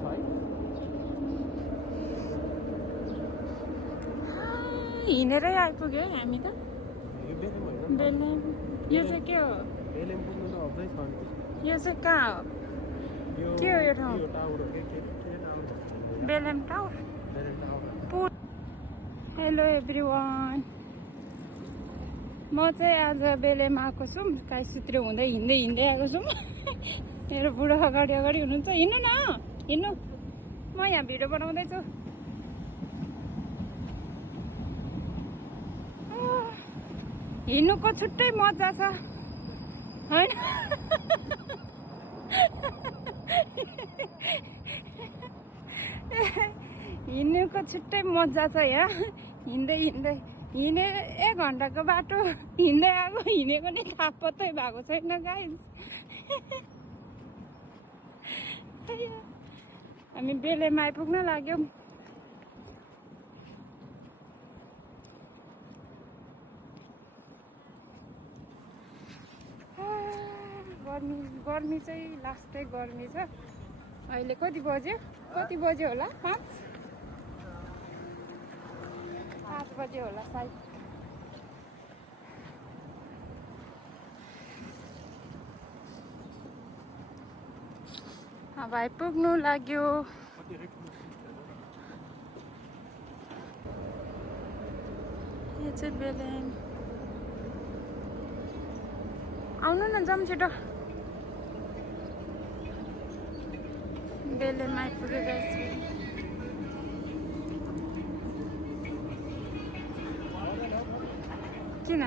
माथि छ है हिँडेरै आइपुग्यो हामी त यो बेलेम होइन बेलेम यो चाहिँ के हो बेलेम पुग्नु त अझै छ नि यो चाहिँ कहाँ हो के हो यो ठाउँ टावर हो के tower बेलेम tower बेलेम tower hello everyone म चाहिँ आज बेलेम आएको छु काइसूत्री हुँदै हिँड्दै आएको छु मेरो बुढो अगाडि हुनुहुन्छ हिँड्नु न हिँड्नु म यहाँ भिडियो बनाउँदैछु हिँड्नुको छुट्टै मजा छ होइन हिँड्नुको छुट्टै मजा छ यहाँ हिँड्दै हिँडे 1 घन्टाको बाटो हिँड्दै आएको हिँडेको नि थाहा पत्तै भएको छैन गाइस हामी बेलेमा आइपुग्न लाग्यौँ गर्मी चाहिँ लास्टै गर्मी छ अहिले कति बज्यो होला 5 बज्यो होला सायद अब आइपुग्नु लाग्यो यो चाहिँ बेलेम आउनु न जाऊँ छिटो बेलेम आइपुगेको छु किन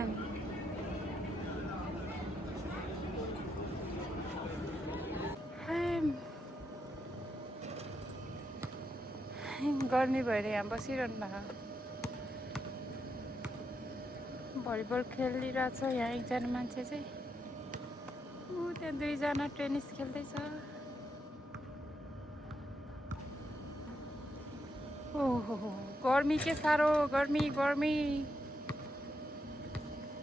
गर्मी भएर यहाँ बसिरहनु भएको भलिबल खेलिरहेछ यहाँ एकजना मान्छे चाहिँ त्यहाँ 2 जना टेनिस खेल्दैछ ओहो गर्मी के साह्रो गर्मी